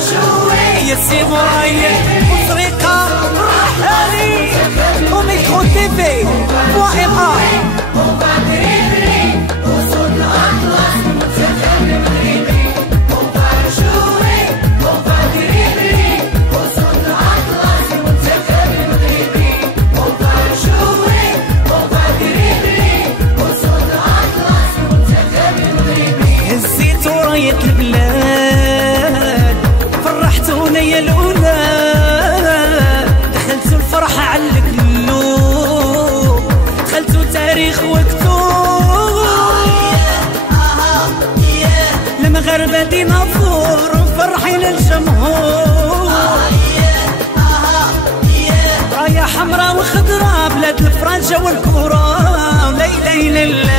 يا سي مورايا وطريقة رحالي وميكرو تيفي .MA. هزيتو راية البلاد فرحتونا يا الأولاد، دخلتو الفرحة على القلوب، دخلتو تاريخ وكتوب. المغاربة ديناصور فرحين الجمهور، راية حمراء وخضراء بلاد الفرنجة والكورة. لا إله إلا الله.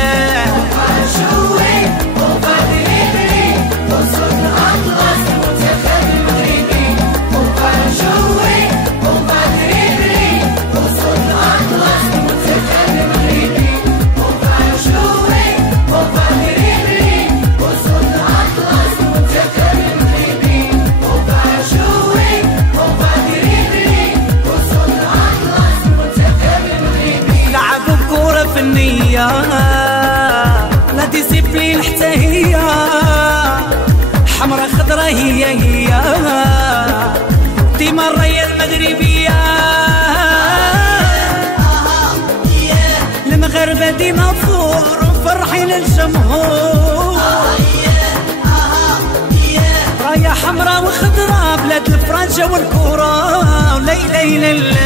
لا ديسيبلين حتى هي حمرا خضرا هي ديما الراية المغربية. المغاربة ديناصور فرحين الجمهور، راية حمرا وخضرا بلاد الفرنجة والكورة. لا إله إلا الله.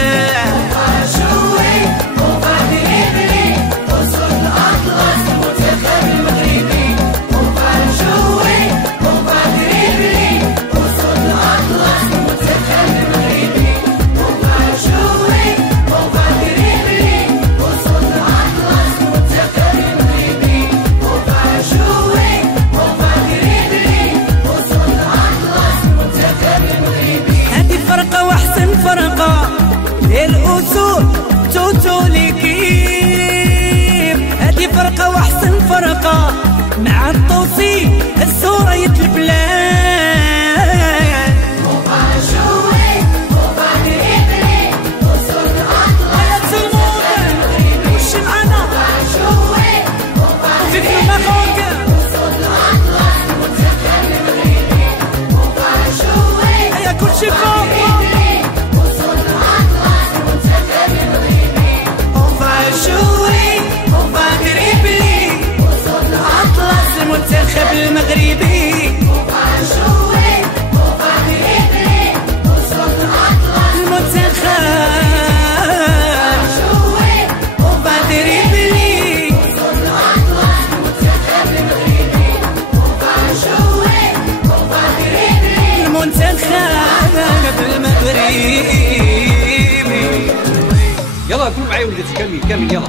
فرقة للأسود توتو ليكيب، هادي فرقة وأحسن فرقة مع الطوسي السورية البلاد. وش معانا في المغرب هيا كل شي فوق. المنتخب المغربي يلا قول معايا ولدتي كامل يلا.